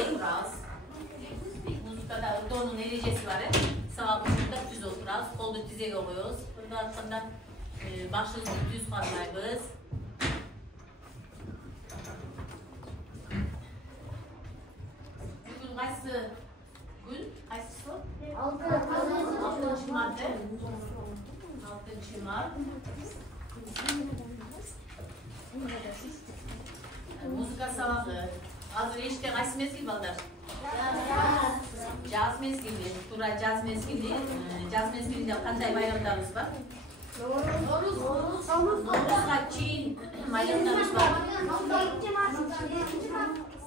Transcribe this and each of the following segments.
oturağız. Muzikada ödonun erecesi var. Sağa ucunda düz oturağız. Kolu dizeye koyuyoruz. Bundan sonra başımızı düz kalmayız. Bugün qaysı gün? Qaysı? 6 Mart. 6 Mart. Muzika sabahı. Hazır işte qaysı mezgil balдар? Jaz mezgili. Tura jaz mezgili. Jaz mezgilinde qanday bayramlarımız var? Novruzga чейин bayramlarımız var.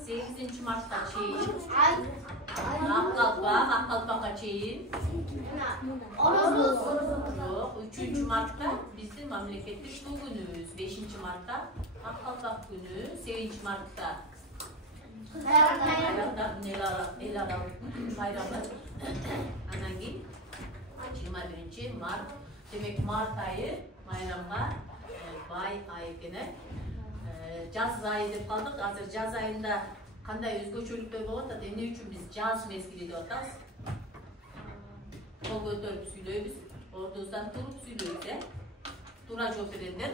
8 Mart'ta çeyim. Akkalpak'a çeyim. Yok, 3 Mart'ta bizim memleketlik bu günümüz. 5 Mart'ta Akkalpak günü, 7 Mart'ta bayramda el aralık bayramı. Anangil 21 Mart. Demek Mart ayı bayramga bay ayı gene. Jaz ayı dep kaldık. Hazır jaz ayında qanday özgöçөлүктөр болот да, эмне үчүн биз жаз мезгили деп атабыз? Кол көтөрүп сүйлөйбүз, ордубуздан туруп сүйлөйбүз, туура жооп бергендер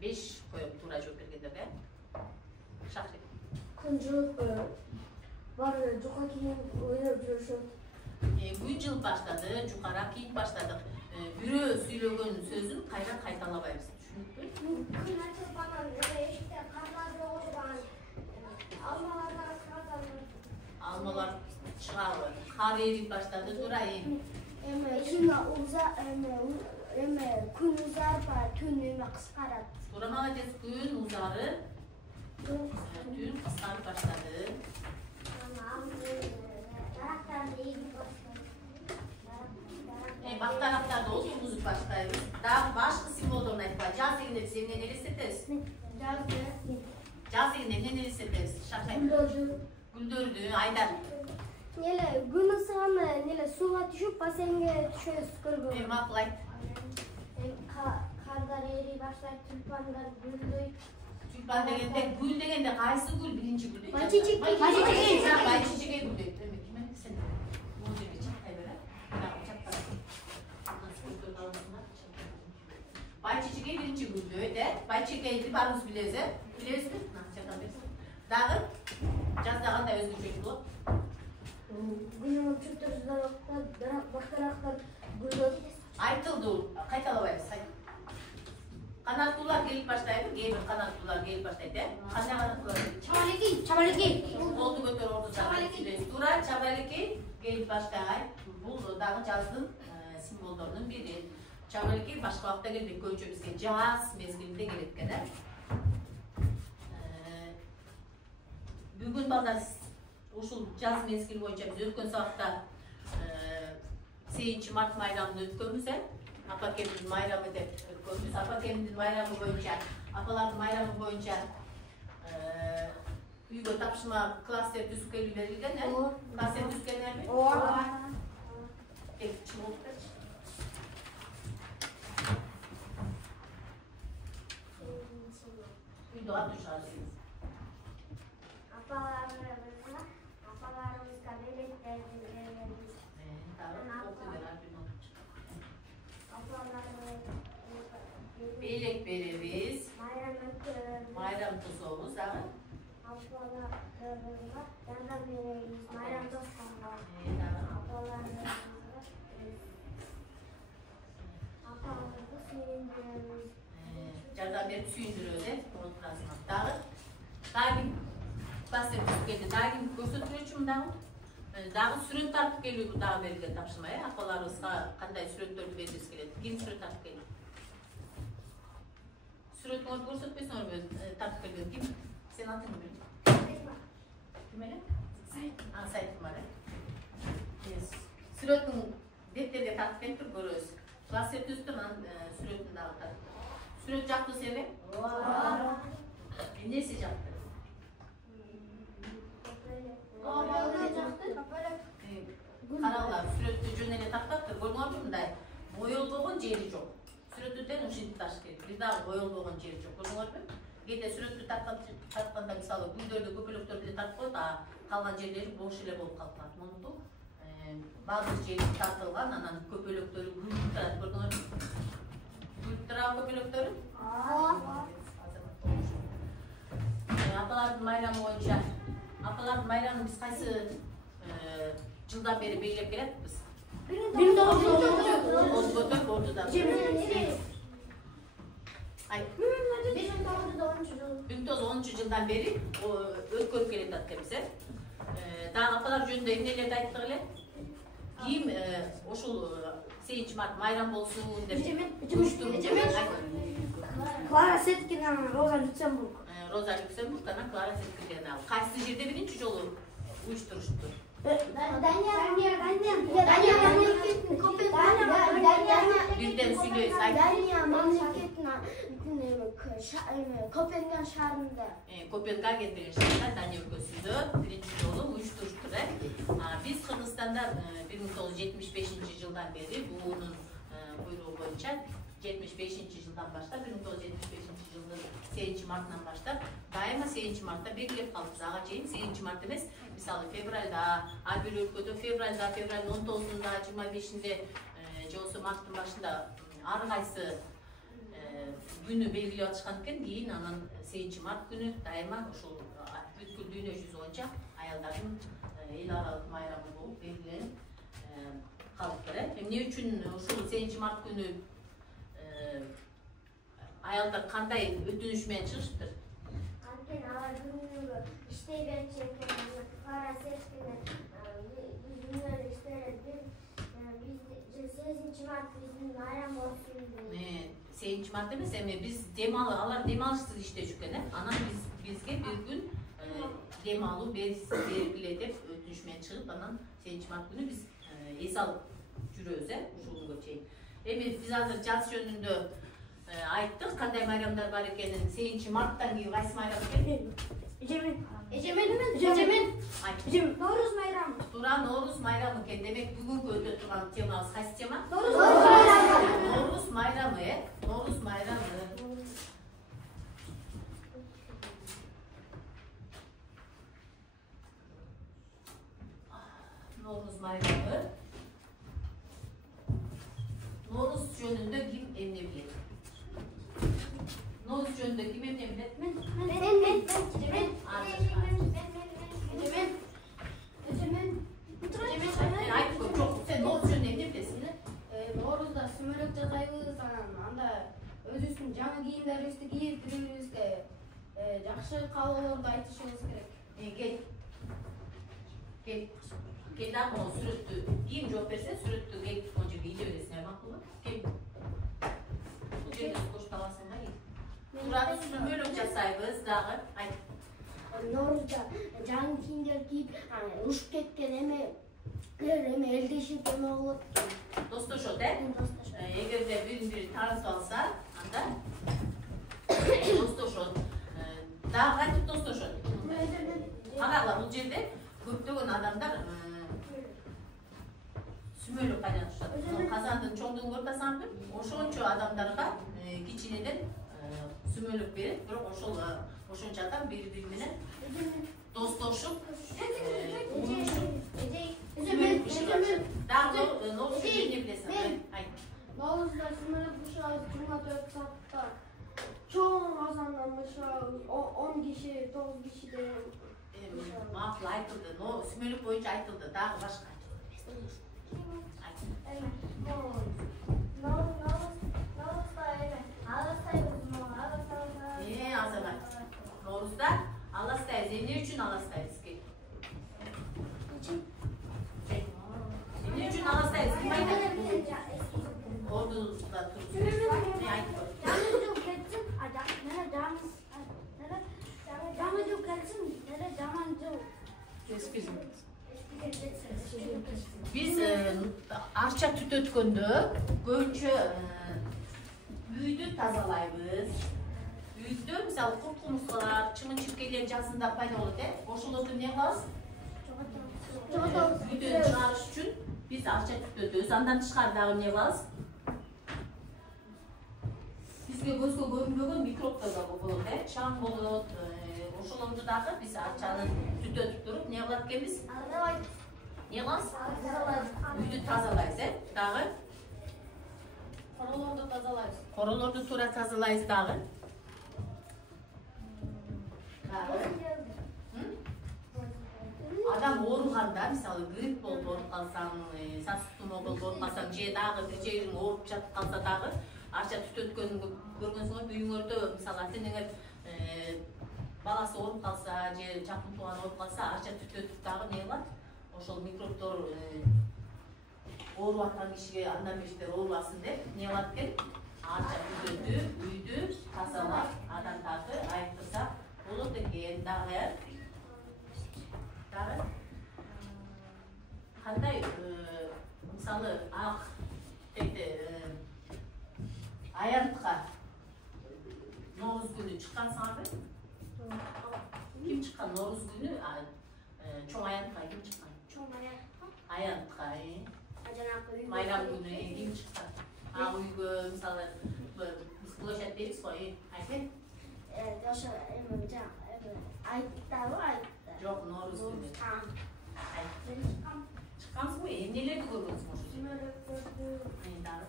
5 коюп туура жооп бергендер, Шахри. Күн жылып бар жука кийим ойноп жүрүшөт. Күн жылып баштады, жукара кийип баштадык. Бирөө сүйлөгөн сөзүн кайра кайталабайбыз. Almalar çıkardı. Kar erip başladı, durayım. Gün uzar var, tünüme kıskarad. Duramağa tez gün uzarı, tün kıskarıp başladı. Bak taraflarda olsun müzik başlayız. Daha başka simbollarına ait. Jaz degende biz emne neli hissederiz? Jaz degende emne neli hissederiz? Güldürdü, aydan. Nele gün ısıgan nele suğa düşüp basenge düşüyoruz körgü. Makul ayt. Kardar eri başlar, tülpanlar güldü. Tülpan degende, gül degende qaysı gül? Birinci gül. Bayçiçek. Bayçiçek'e gül deyip. Sen mucize çaktay böyle. Bayçiçek'e birinci gül de. Bayçiçek'e barımız biliriz. Biliriz mi? Dağı, жаздаған да өзгөчө болот. Günüm çöktürüzler baktaraklar gülüp. Айтылды, кайталабайбыз. Канаттуулар келип баштайбы, кээ бир канаттуулар келип баштайт, Кандай канаттуулар? Чабалекей. Колду көтөрүп отурсаңыз, туура чабалекей келип баштайт. Бул дагы жаздын символдорунун бири. Чабалекей башка убакта келбейт, көбүнчө бизге жаз мезгилинде келет экен. Бүгүн балдар ушул жаз мезгили боюнча биз өткөн сабакта 8 Март майрамын өткөнбүз, апа кемдин майрамы деп өткөнбүз. Апа кемдин майрамы боюнча, апалардын майрамы боюнча үйгө тапшырма класстер түзүп келип берилген, класстер түзгөнөрбү? Ооба. Чын болуп кетчи. Үйдө ат чыгарсыз. Apalarımızda veletlerimiz. Belek beremiz. Bayram tuzumuz da. Apalarımızda yandan veririz. Bayram dostlarımız. Apalarımızda apalımızı suyundururuz. Jardan berip suyundururuz. Dağı класстер түзүп келди. Дагы көрсөтүүчүмүн дагы. Дагы сүрөт тартып келүү дагы берилген тапшырма, апаларыбызга кандай сүрөттөрдү бергибиз келет. Ким сүрөт тартып келди? Сүрөтүңөрдү көрсөтпөйсүңөрбү? Тартып келген ким? Сен атыңды бер. Ким эле? Сайт. Сайт бар. Сүрөтүң дептерге тартып келип көрөбүз. Класстер түздүм, сүрөтүн дагы тартып. Сүрөт жакты сени? Ооба. Эмнеси жакты? Караңlar, сүрөттү жөн эле тактаптыр. Көрдүңөрбү мындай? Боелбогон жери жок. Сүрөттүдөн ушинтип таштып келди. Бир дагы боелбогон жери жок. Көрдүңөрбү? Кейде сүрөттү тартканда мисалы гүлдөрдү көпөлөктөрдү эле тартып коет, а калган жерлери бош эле болуп калып калат. Мунду баардык жери тартылган, анан көпөлөктөрү гүлдүп турат. Көрдүңөрбү? Гүлдүп турабы көпөлөктөрү? Апалардын майрамы боюнча, апалардын майрамын биз кайсы жылдан бери белгилеп келатпыз? 1910 жылдан бери өткөрүп келатат экенбиз. Дагы апалар жөнүндө эмнелерди айттык эле? Кийим ошол 8 март майрам болсун деп Клара Сеткина, Роза Люксембург. Роза Люксембург, анан Клара Сеткина. Кайсы жерде биринчи жолу уюштурушту? Birden söylüyoruz. Danya memleketine Kopenhagen şehrinde. Kopenhagen деген шаарда Дания өлкөсүндө биринчи жолу уюштуруштур. Биз Кыргызстанда 1975 жылдан бери буунун буйругу боюнча 75 жылдан баштап 1975 жылдын 8 мартынан баштап дайыма 8 мартта белгилеп калдык. Ага чейин 8 март эмес, мисалы февралда, ар бир өлкөдө февралда, февралдын 19-унда, 25-инде же болбосо марттын башында ар кайсы күнү белгилеп атышкан экен. Кийин анан 8 март күнү дайыма ушул бүткүл дүйнө жүзү боюнча аялдардын эл аралык майрамы болуп белгиленип калыптыр. Эмне үчүн ушул 8 март күнү аялдар кандай өтүнүш менен чыгышыптыр? Anken alар günlüğü iştey gerçekten Klara Setkina günlüğü işteydi. Biz 8 Mart bizim bayram olsun dedi. 8 Mart эмес, эми биз алар дем алышсыз иштешү экен. Анан бизге бир күн дем алуу бергиле деп өтүнүш менен чыгып, анан 8 Mart күнү биз эс алып жүрөбүз, ушул күнгө чейин. Эми биз азыр жаз жөнүндө айттык, кандай майрамдар бар экенин. 8 марттан кийин кайсы майрам экен? Эжемен. Novruz bayramı. Туура, Ноорuz майрамы экен. Демек бүгүнкү өтө турган темабыз кайсы тема? Novruz bayramı. Ноорuz майрамы, Ноорuz майрамы. Ноорuz майрамы. Ноорuz жөнүндө ким эмне билет? Ноорuz жөнүндө ким эмне билет? Айтып жок, сен Ноорuz жөнүндө эмне билесиң? Novruzda sümürük жасайбыз, анда өзүбүздүн жаңы кийимдерибизди кийип бири-бирибизге жакшы каалоолорду айтышыбыз керек. Кел дагы могу сүрөттү кийим жооп берсе, сүрөттү келип турган жерге иле бересиң, макулбу? Кел. Бул жерде коштуп аласың да. Туура, сүрмөлүк жасайбыз дагы. Айт. Novruzda жаңы кийимдер кийип, ушуп кеткен эме элдешип эме болот. Достошот, эгерде бири-бири таанышып алса, анда достошот. Дагы кантип достошот? Карагыла, бул жерде көптөгөн адамдар сүмөлүк кайнатышат. Казандын чоңдугун көрүп атасыңарбы? Ошончо адамдарга кичинеден сүмөлүк берет, бирок ошончо адам бири-бири менен достошуп, сүмөлүк бышырат. Дагы Ноорuz эмне билесиң? Айт. Novruzda sümürük bышырабыз 24 саатта. Чоң казандан бышырабыз, 10 киши, 9 киши деген. Макул айтылды, сүмөлүк боюнча айтылды. Дагы башка. Азамат. Ноорузда аластайбыз. Эмне үчүн аластайбыз? Эмне үчүн аластайбыз? Ким айтат? Ордуда туруп. Айтып кой. Жаңы жыл келсин, жаман жыл. Биз арча түт өткөндө көбүнчө үйдү тазалайбыз. Үйдө мисалы курт-кумурскалар, чымын-чиркейлер жазында пайда болот, ошолорду эмне кылабыз? Үйдөн чыгарыш үчүн биз арча түтөтөбүз. Андан тышкары дагы эмне кылабыз? Бизге бизге көзгө көрүнбөгөн микробтор да болот, чаң болот. Ошолорду дагы биз арчаны түтөтүп туруп, эмне кылат экенбиз? Эмне кылабыз? Үйдү тазалайбыз, дагы. Королорду тазалайбыз. Королорду туура тазалайбыз дагы. Адам ооруганда, мисалы грипп болуп ооруп калсаң, сас тумоо болуп ооруп калсаң, же дагы бир жериң ооруп жатып калса дагы, арча түтөткөнүн көргөнсүңөр, үйүңөрдө мисалы ата-энеңер баласы ооруп калса, же жакын тууган ооруп калса, арча түтөтүп дагы эмне кылат? Ошол микробдор ооруп аткан кишиге андан бештер оорубасын деп эмне кылат экен? Арча түтөтүп, үйдү тазалап, адамдарды айыктырса болот экен. Дагы кандай мисалы ак аянтка Норуз күнү чыккансыңарбы? Ким чыккан Норуз күнү? Чоң аянтка ким чыккан? Аянтка, майрам күнү ким чыккан? Ак үйгө мисалы биз площадь дейбиз го, айтет? Жок, Норуз күнү. Чыккансың го, эмнелерди көргөнсүң ошо? Дагы.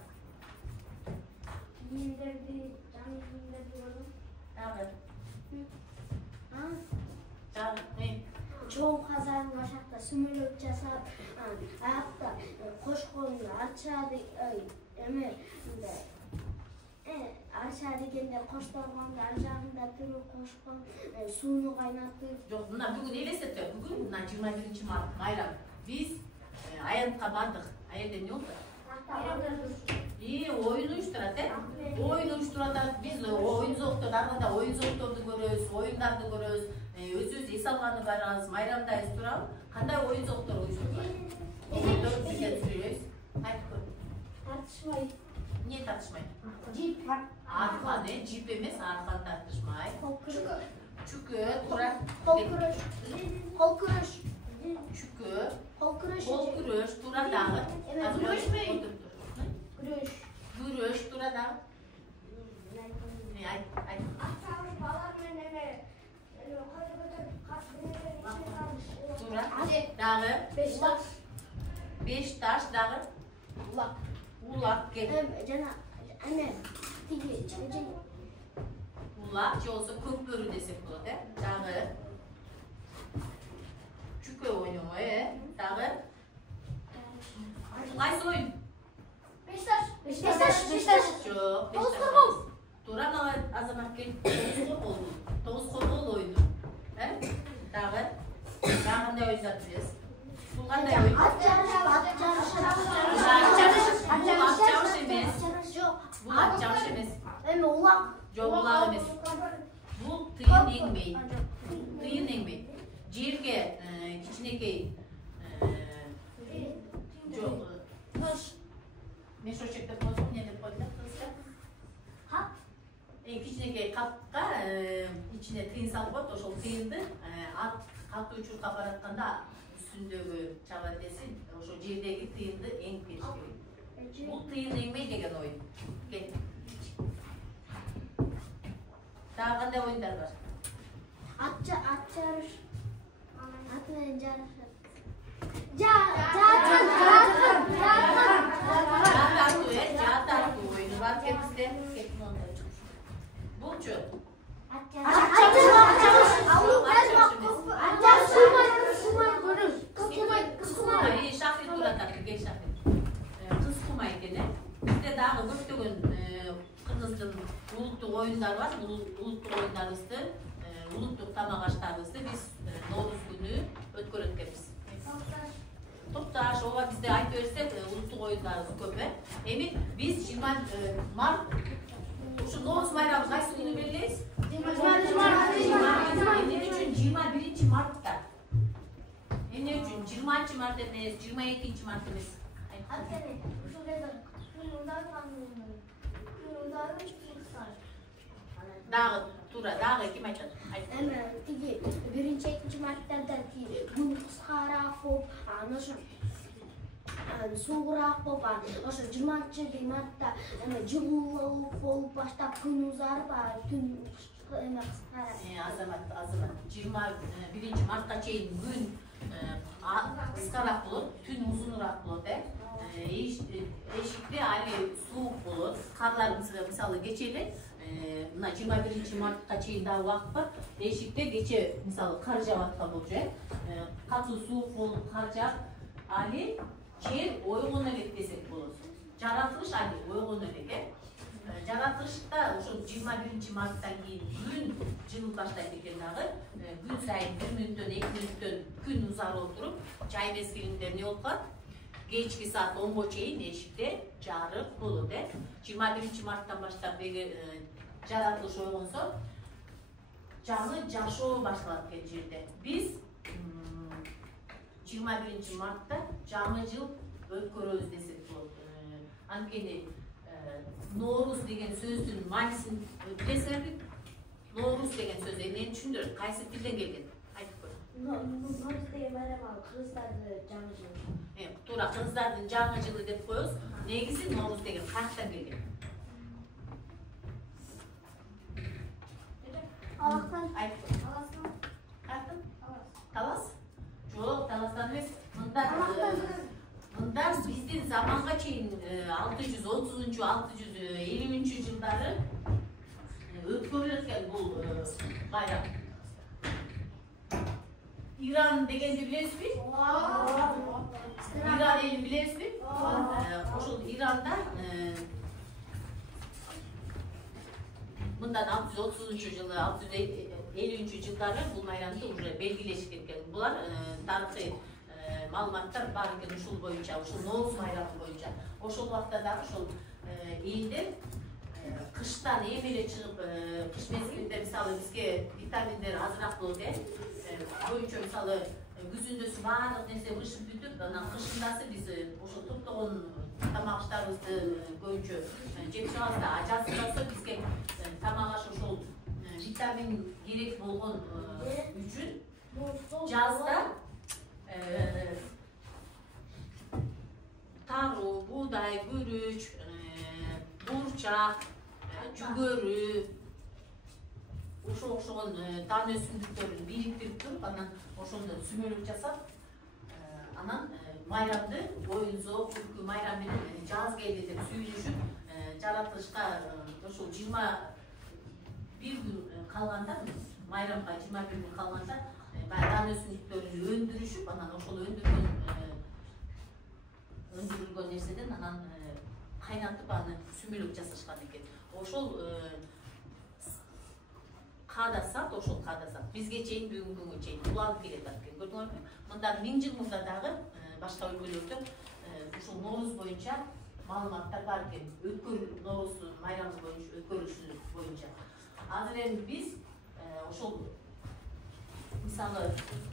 Кийимдерди, жаңы кийимдерди көрдүм. Дагы. Чоң казан башакта сүмөлөк жасап, аякта кошкон арча арча дегенде коштолгондо ар жагында тыгып кошкон, сууну кайнатып. Жок, мына бүгүн элестетпе. Бүгүн мына 21 март майрам. Биз аянтка бардык. Аерде эмне болду? Oyun uyuşturat, oyun uyuşturat. Biz oyun zoktor, arada oyun zoktordu görüyoruz, oyunlardı görüyoruz. Özümüz esalganı barağız, mayramdayız duralım. Kanday oyun zoktor uyuşturuyor? Oyunları bizge sürüyoruz. Haydi koy. Tartışmayı. Niye tartışmayı? Cip. Arka ne? Cip emez, arka tartışmayı. Çünkü turar. Holkuruş. Çünkü Holkuruş. Holkuruş, turar dağı. Evet, görüşmeyin. Görüş. Görüş, turar dağı. Ay. Turar. Dağı. Beştaş dağı. Ulak gel. Anne. Ulak, olsa köpbörü desek болады, dağı. Çükü oynuyor, dağı. Qaysı oyun? Beştaş. Жоқ, Тоғызқорғау. Тура мына азамат келіп тоғызқорғау ойыны. Дағы қандай ойындар білесіз? Бұл қандай ойын? Бұл ат жарыш емес. Бұл ат жарыш емес. Жоқ, улақ емес. Бұл тыйын еңбей. Жерге кичинекей жоқ. Мешочек деп қойдық, не деп қойдық? Қап. Кичинекей қапқа içine тыйын салып қойды, ошол тыйынды ат қатты учурга баратканда үстүндөгү чабатеси ошол жердеги тыйынды эңип бериш керек. Бул тыйын эңмей деген ойын. Кел. Дагы кандай оюндар бар? At жарыш. At менен жарыш. Жатартуу ойуну бар кебизде. Булчу. Шахри туратат, кел шахри. Кыз кумай экен, бизде дагы көптөгөн кыргыздын улуттук оюндары бар. Улуттук оюндарыбызды, улуттук тамак аштарыбызды биз Норуз күнү өткөрөт экенбиз. Топташ, ооба бизде айтып берсек, улуттук оюндарыбыз көп. Эми биз 20 март ушу Норуз майрамы кайсы күнү белгилейбиз? 21 мартта. Эмне үчүн 20 март эмес, 22 март эмес? Дагы туура, дагы ким айтат? Тиги 1-2 марттарда күн кыскараак болуп, анан ошо soğurak bolgan. Oşo 20 martda жылуулuk болуп баштап күн узарып, түн Azamat 21 Mart'a çeyin gün kıskarak bulur, tün uzunurak bulur de. Eşikli hali soğuk bulur, karlar misalı geçeli. 21 Mart'a çeyin daha vakit var. Eşikte geçe misalı kar javatka bulacak. Katı soğuk bulup kar jav hali çeyin oyğun elek desek bulur. Jaratılış hali oyğun elek. Жаратылышта ошо 21 марттан кийин күн жыл баштайт экен дагы. Күн сайын 1 мүнөттөн 2 мүнөттөн күн узарып туруп, чай мезгилинде эмне болуп калат? Кечки саат 10го чейин эшикте жарык болот, 21 марттан баштап жаратылыш ойгонсо, жаңы жашоо башталат экен жерде. Биз 21 мартта жаңы жыл өткөрөбүз десек болот. Анткени Noğruz деген сөздүн маанисин билесиңерби? Noğruz деген сөз эмнени түшүндүрөт? Кайсы тилден келген? Айтып көр. Noğruz деген байрам ал кыргыздардын жаңы жылы. Туура, кыргыздардын жаңы жылы деп коебуз. Негизи Noğruz деген каяктан келген? Алактан. Айтып көр. Аластан. Каяктан? Талас? Жок, Таластан эмес. Мында биздин заманга чейин 630-650 жылдары өткөрүлөт бул байрам. Иран дегенди билесизби? Иран элин билесизби? Ошол Иранда мындан 630-жылы, 650 жылдары бул майрамды уже белгилешкен экен. Булар тарыхый маалыматтар бар экен ушул боюнча, ушул Noğruz майрамы боюнча. Ошол убакта дагы ошол элдер кыштан эми эле чыгып, кыш мезгилинде мисалы бизге витаминдер азыраак болот, боюнча мисалы күзүндөсү баардык нерсе бышып бүтүп, анан кышындасы биз ошол топтогон тамак аштарыбызды көбүнчө жеп чыгабыз да, жазы болсо бизге тамак аш ошол витамин керек болгон үчүн жазда тару, будай, күрүч, бурчак, жүгөрү, ошого окшогон дан өсүмдүктөрүн бириктирип туруп, анан ошондо сүмөлүк жасап, анан майрамды оюн-зоо, күлкү майрам менен жаз келди деп сүйүнүшүп, жаратылышка ошол 21 күн калганда, майрамга 21 күн калганда дан өсүмдүктөрүн өндүрүшүп, анан ошол өндүрүлгөн нерседен анан кайнатып аны сүмөлүк жасашкан экен. Ошол каадасат, бизге чейин бүгүнкү күнгө чейин уланып келатат экен. Көрдүңөрбү? Мындан 1000 жыл мурда дагы башка өлкөлөрдө ушул Noğruz боюнча маалыматтар бар экен. Noğruz майрамы боюнча, өткөрүлүшү боюнча. Азыр эми биз ошол мисалы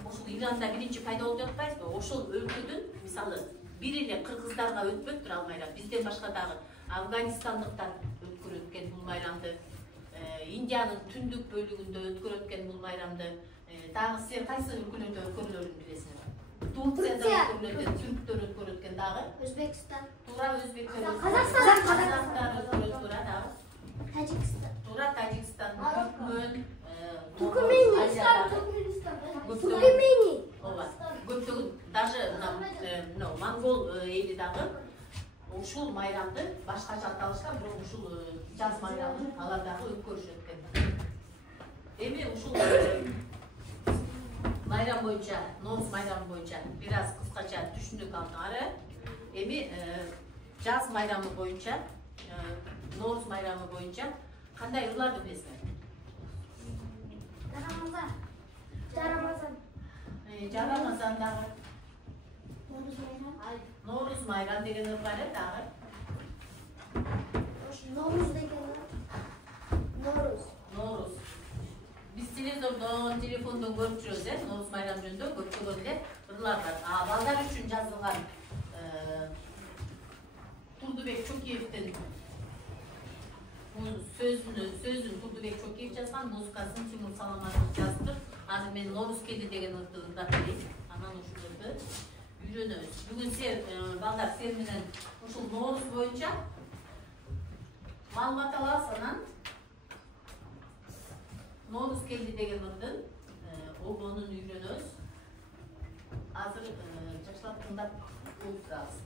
ошол Иранда биринчи пайда болуп жатпайбызбы? Ошол өлкөдөн мисалы бир эле кыргыздарга өтпөптүр ал майрам. Бизден башка дагы Афганистандыктар өткөрөт экен бул майрамды. Индиянын түндүк бөлүгүндө өткөрөт экен бул майрамды. Дагы силер кайсы өлкөлөрдө өткөрүлөрүн билесиңер? Турцияда өткөрүлөт экен, түрктөр өткөрөт экен дагы. Өзбекстан. Туура өзбектер. Казакстан өткөрөт туура дагы. Тажикстан. Туура Тажикстан, Туркмени. Көптөгөн даже монгол эли дагы ушул майрамды башкача аталышкан, бирок ушул жаз майрамын алар дагы өткөрүшөт экен. Эми ушул майрам боюнча, Noğruz майрамы боюнча бир аз кыскача түшүнүк алдыңар. Эми жаз майрамы боюнча, Noğruz майрамы боюнча кандай ырларды билесиңер? Жарамазан дагы. Noğruz майрам деген ыр бар дагы. Noğruz деген Noğruz. Биз телевизордон, телефондон көрүп жүрөбүз, Noğruz майрам жөнүндө көптөгөн эле ырлар бар. Балдар үчүн жазылган Турдубек Чокиевдин сөзүн Турдубек Чокиев жазган, музыкасын Тимур Саламатов жазып. Азыр мен Noğruz келди деген ырды ырдап берейин. Анан ушуларды үйрөнөбүз. Бүгүн балдар сен менен ушул Ноорuz боюнча маалымат алабыз, анан Ноорuz келди деген мындын обонун үйрөнөбүз. Азыр жаштап тыңдап отурабыз.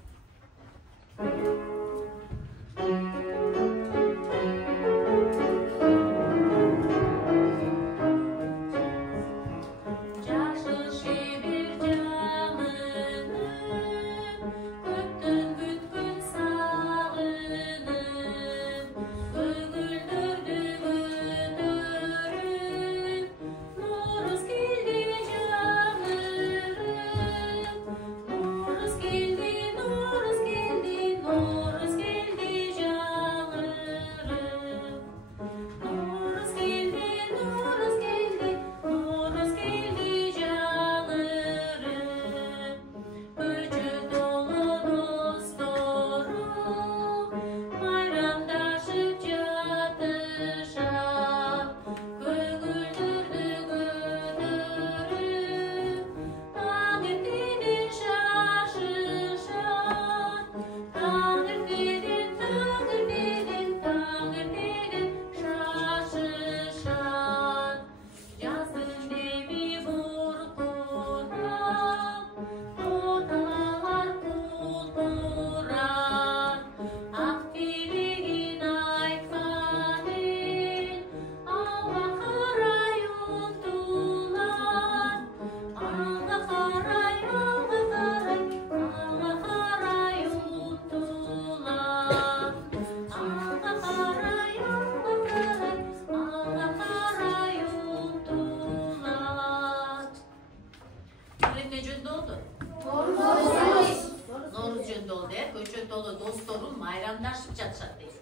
Ноорuz жөнүндө болду, көчө толу досторум майрамдашып жатышат дейт.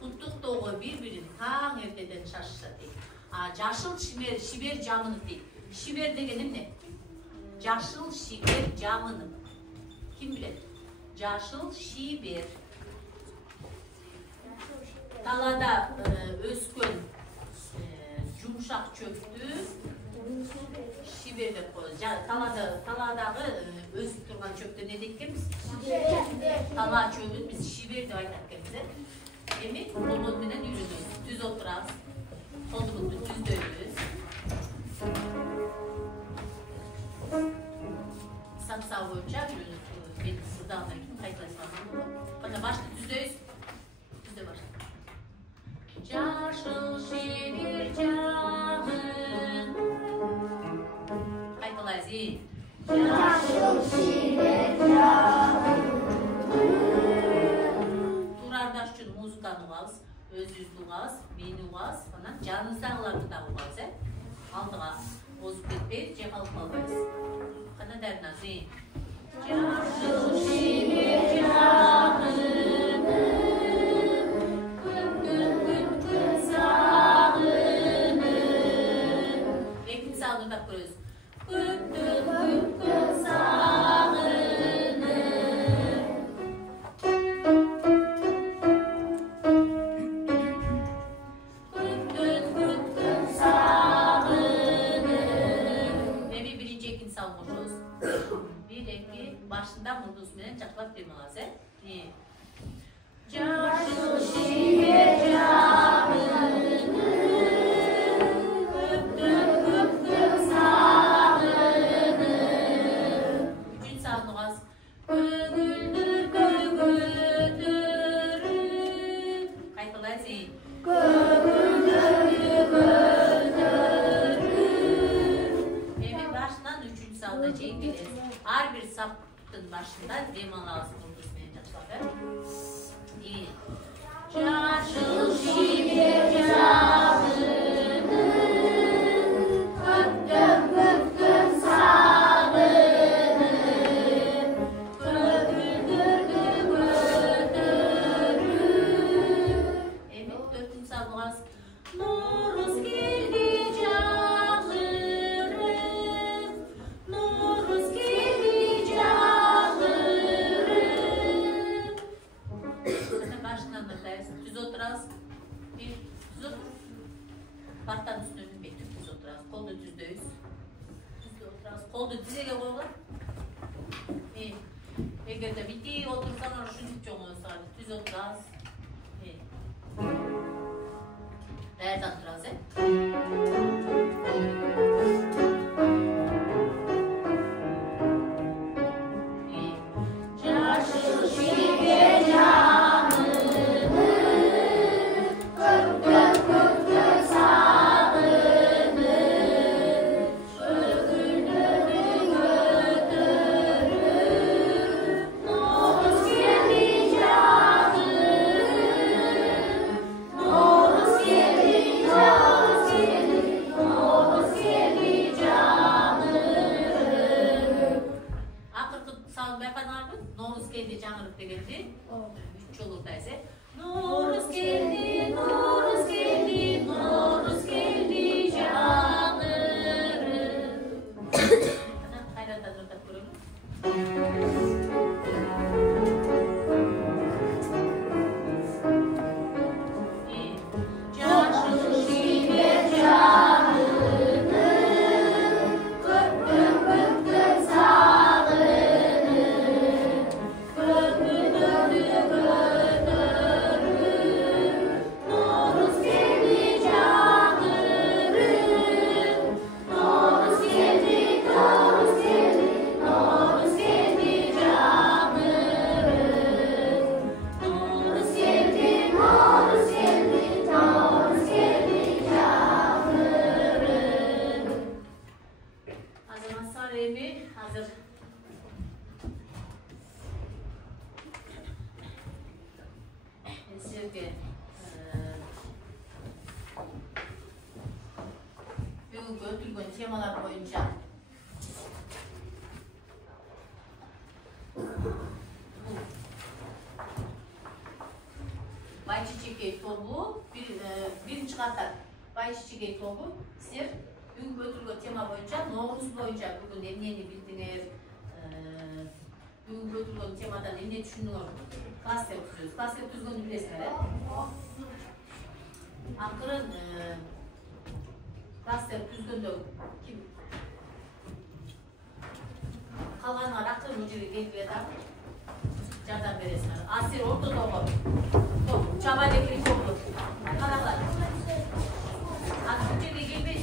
Куттуктоого бири-бирин таң эртеден шашышат дейт. Жашыл шибер жамынып дейт. Шибер деген эмне? Жашыл шибер жамынып. Ким билет? Жашыл шибер. Талада өскөн жумшак чөптү шибер деп коебуз. Таладагы өсүп турган чөптү не дейт экенбиз? Тала чөбүн биз шибер деп айтат экенбиз. Эми обон менен үйрөнөбүз. Түз отурабыз. Колдугубузду түздөйбүз. Сапса боюнча үйрөнүп бет сыздандан кийин кайталайсыз. Кана башты түздөйбүз. Түздө баш. Жашыл шибер жамын. Кайталайсыз. Жашыл шибер жамын. Турардаш үчүн музыканы угабыз, өзүбүздү угабыз, мени угабыз, анан жаныбыздагыларды да угабыз, алдыга озуп кетпейбиз, же калып калбайбыз. Кана дарынабыз. Жашыл шибер жамын. Экинчи сагын тап көрөбүз. Башында мурдубуз менен жакшылап дем алабыз, Жашыл шибер жамын. Көптөн сагынып. Үчүнчү сагын угабыз. Көгүлдүргө көтөрүп. Кайталайсыз. Көгүлдүргө көтөрүп. Эми башынан үчүнчү сагына чейин келебиз. Ар бир саптын башында дем алабыз мурдубуз менен жакшылап, Жашыл шибер жамын. Көптөн сагынып. Көгүлдүргө көтөрүп. Эми төртүнчү сагын угабыз. Ноорuz келди жагырып. Ноорuz келди жагырып. Башынан атайбыз. Түз отурабыз. Түз отуруп. Партанын үстүнөн бетип түз отурабыз. Колду түздөйбүз. Түздө отурабыз. Колду тизеге койгула. Эгерде бити отурсаң ушинтип жоңойсуң, түз отурасыз. Даярдан турабыз, Ötülgün temalar boyunca Bayçiçekey тобу birinci qatar Bayçiçekey тобу сіздер бүгінгі өтілген тема бойынша Noğuz бойынша бүгін эмнени билдиңер, бүгінгі өтілген темадан эмне түшүндүңөр, кластер түзөбүз. Кластер түзгөндү билесиңер, акырын кластер түзгөндө ким калганыңар акырын бул жерге келип атат, жардам бересиңер. Асир ортодогу чабалеки тобу караңдар. Бул жерге келбей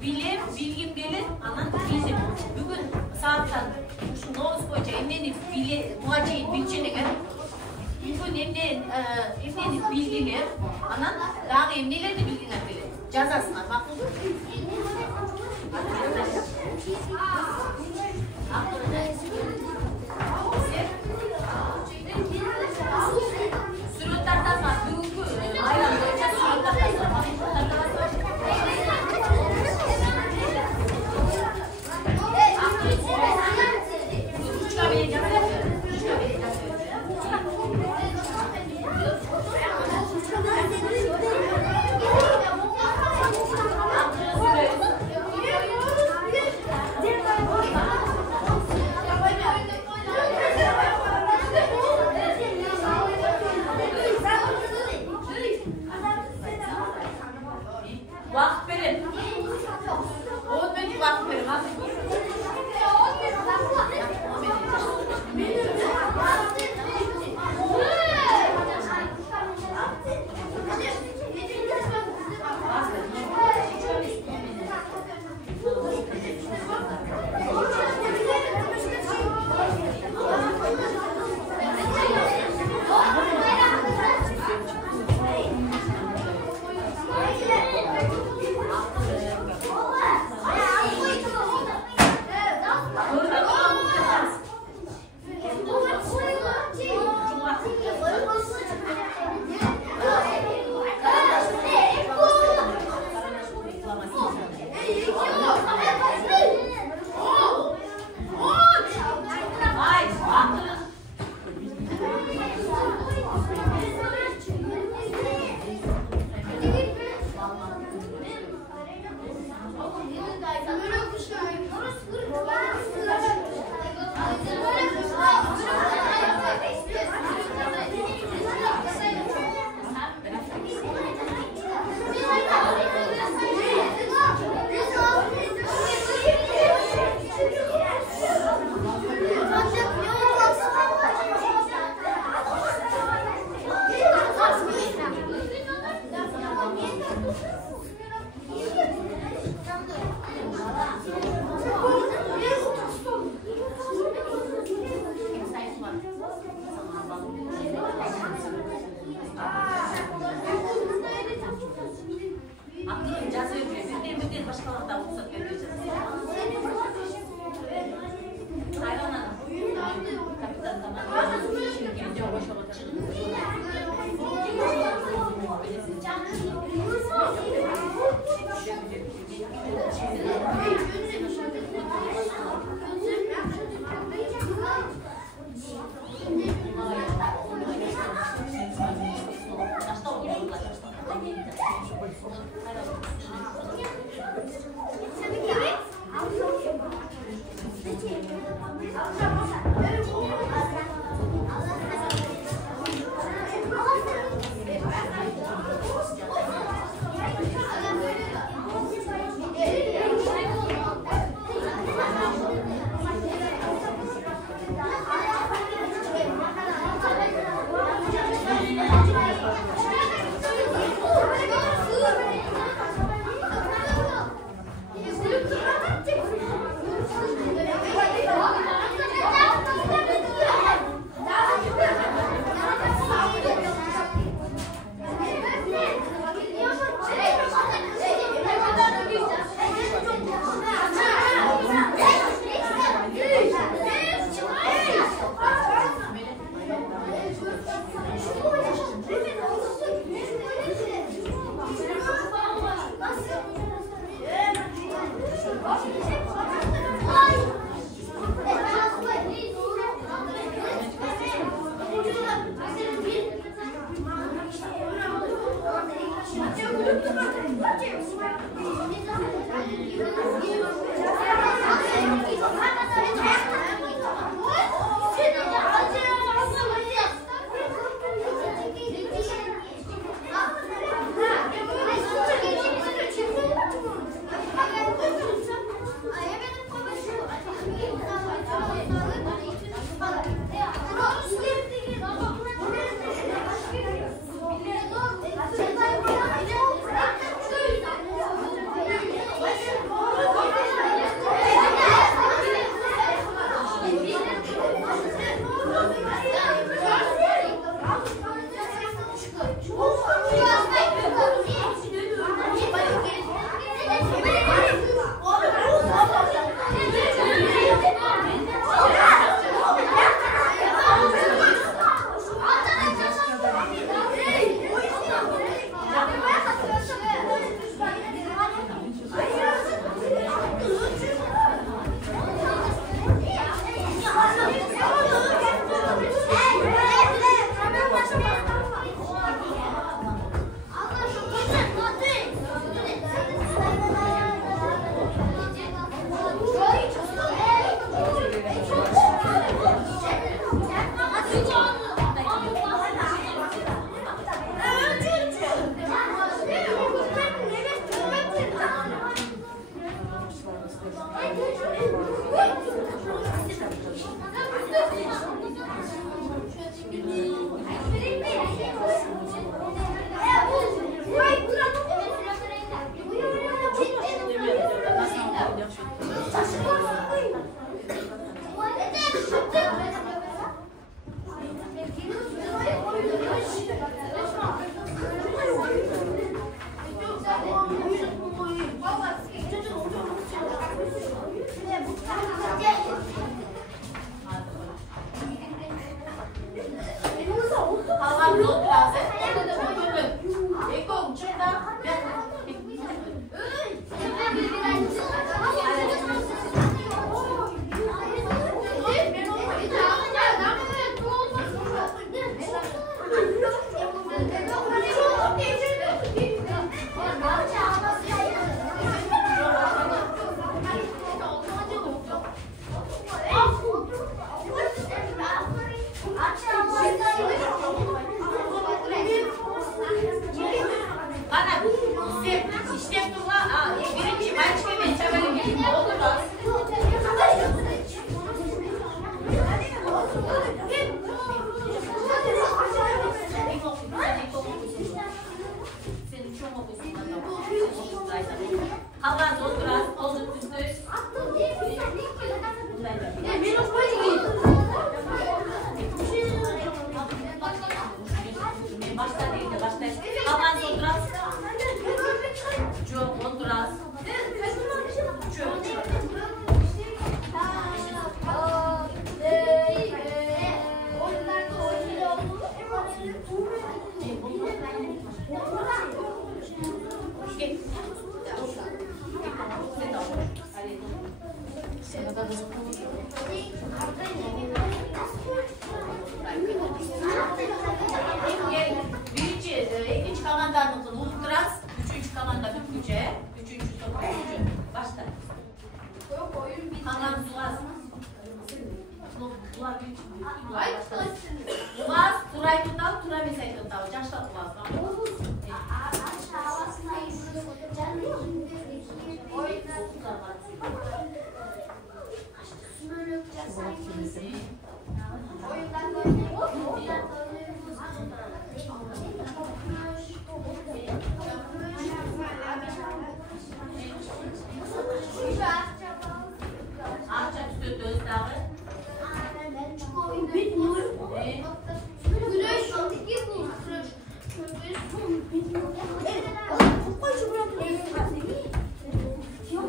билгим келет, анан билсем. Бүгүн сааттан ушу Noğuz боюнча эмнени буга чейин билчелеңер. Бүгүн эмнени билдиңер, анан дагы эмнелерди билгиңер келет. Жазасыңар, макулбу? Сүрөт тартасыңар, бүгүнкү байрам боюнча сүрөт тартасыңар. Kalan Suaz. Bular büyük. Ayt, Turay tutal, Turay mesaj tutal. Yaşta Suaz. Arça tütütöz dağı.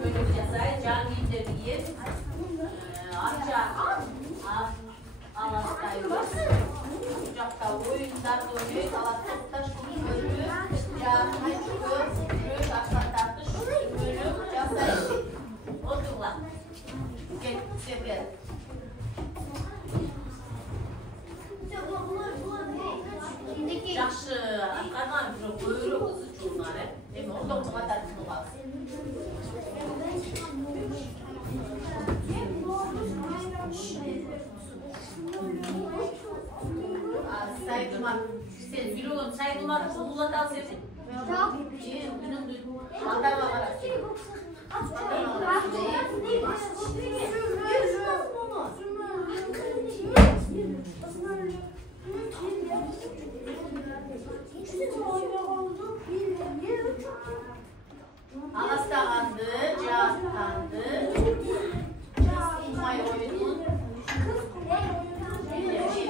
Böyle yazay, can giydirdi yer. Arça Alas'tayız. Kucakta oyunlar oynuyor. Alas'ta taş kumu bölümü. Can çıkıyor. Röş aksan tartış. Bölüm. Yazay. Oturlar. Gel, sefer. Жақсы атқарған жоқ көйлек қызы жолдары эми ондоқ катарын кылабыз. Сайдумар, сен жүрөгүн сайдумар улата алсың. Жок. Күнүңдү атаба барасың. Alastağandı, cevaptandı. Umay oyunun.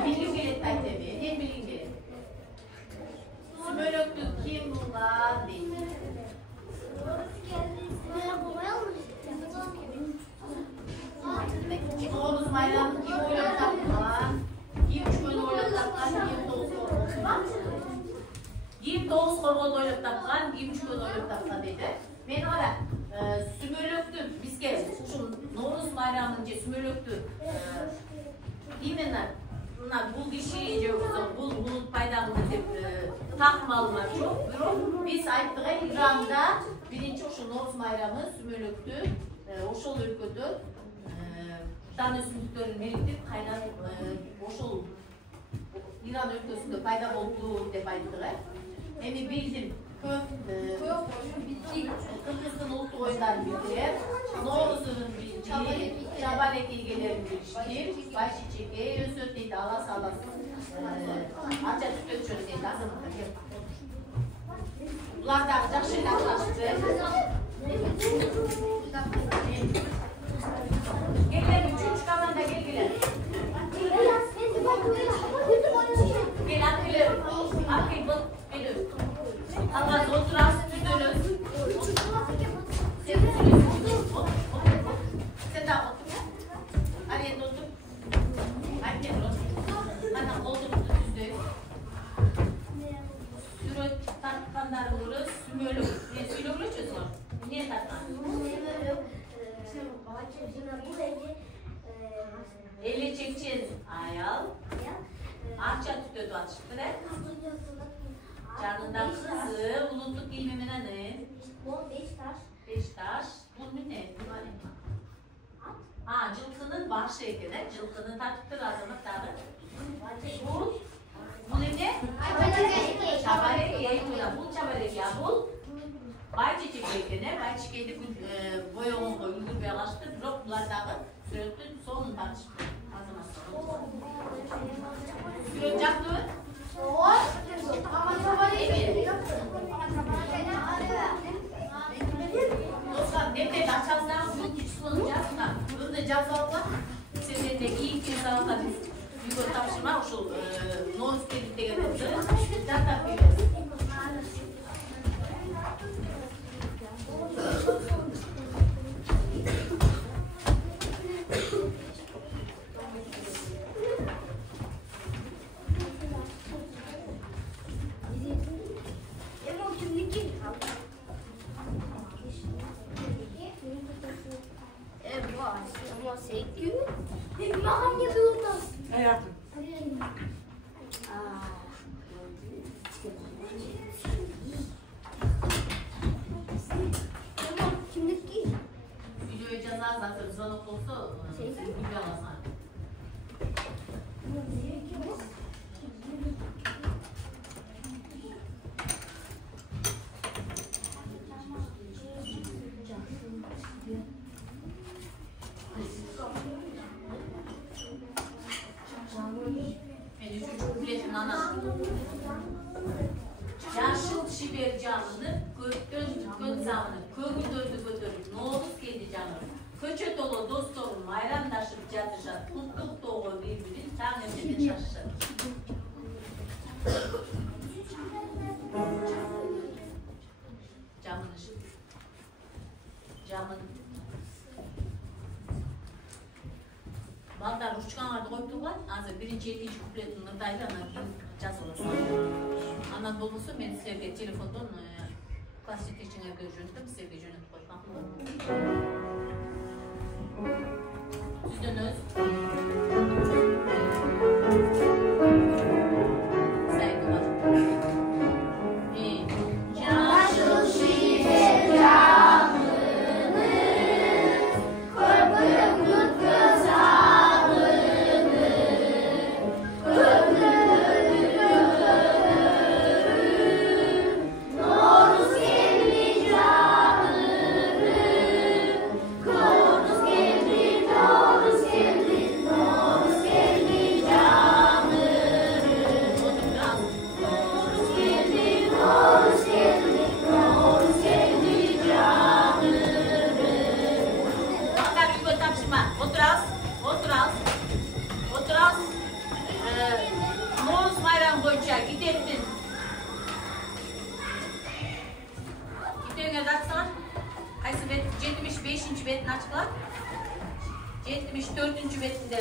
Bilgim gelet tabi, hem bilgim gelet. Sümölöktü kim bunlar değil. Doğruz bayramı kim oylap tapılan, kim çöl oylap tapılan, kim doğuz korkutman. Kim doğuz korkut oylap tapılan, kim çöl oylap tapılan dedi. Men ora sümölöktü bizge şu Novruz bayramınca sümölöktü imенно бул киши же бул булут пайда кылды деп такым алынар жок. Бирок биз айттык Иранда биринчи ошо Норуз байрамы сümölөктү ошол өлкөдө дан өсүмдүктөрүн бириктип кайнатып ошол Иран өлкөсүндө пайда болду деп айттык. Эми билдим Kırgız'ın ultu oyunlarını bildirir, Novruz'un bildirir, Çabalek ilgelerini bildirir, Başçıçeke, Özöteydi, Alas Alas, Arça Tütök Çözeydi, azınlıkta gel. Bunlar da жақшıyla anlaştı. Gelin, üçüncü kamanda gel. Gel, Akgül'ü, Akgül, bak, gel. Almaz, oturasın, tütölü. Sen daha otur. Araya otur. Anne otur. Ana oldu düzdü. Sürü takkanlarımız sümölü. Sümölü çözüm. Niye takkan? Elle çekeceğiz. Ayal. Arça tütölü açıktı da. Canından kızı, ulutluk ilmemine ne? Beştaş. Bu ne? Ha, cılkının başı ekene. Cılkının takiptir azamıkları. Bu ne? Çabarek ya. Bu çabarek ya. Bu bayçiçek ekene. Bayçiçekeydi boyağın koyu bir alaştı. Blok bulardağı sürekli sonun tartıştı. Azamıkları. Sürekli yaptı mı? Dostlar, devlet açarsan bu küçük olacak. Bunu cazallar. Seferinde iyi cazallar biz bir tapşırma şu Novruz birlikte geldi. Cazal büyüyoruz. Завтра звонок болса, үйге аласың. Yaşıl şiber canını, göt zamını, kөгілдерді көтеріп, Noğuz келді жаңы. Көче толы досторым майрандашып жатышат, құттық тоғы бейбілін таң емден шашышат. Camın ışık. Camın. Balдар uçkanlarda koyup durgan, azı birinci ikinci kupletin ırdaydı, ana жазып аласың. Анан болбосо мен силерге телефондон класс жетекчиңерге жөнөтөм, силерге жөнөтүп коймак. Түздөнөз.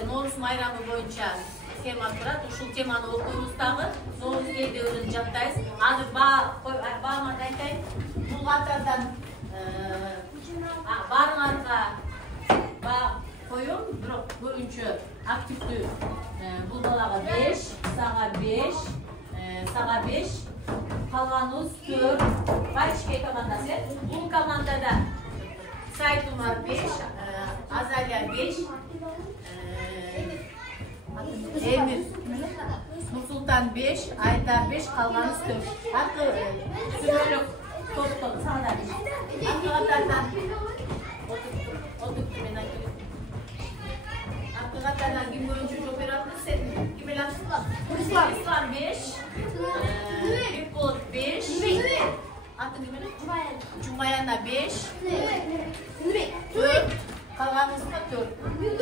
Noğuz bayramı boyunca tema turadi. Ушул теманы окуйбуз дагы. Noğuz келди өзүн жаттайбыз. Азыр баама айтайын. Бул катардан барыңарга баа коюм, бирок көбүнчө активдүү. Бул балага 5, сага 5, сага 5, калганыбыз 4. Бачке командасы. Бул командада Сайтумар 5, Азалия 5, Emir, Nursultan 5, Aytar 5, kalmanız 4. Hakkı sürülük top sağda 5. Hakkı katardan oturup ben aytırım. Hakkı katardan kim boyunca operatör sen kim elaksın var? İslam 5, Bipot 5, Hakkı kim elaksın? Cumbayana 5, 4, kalganız 4.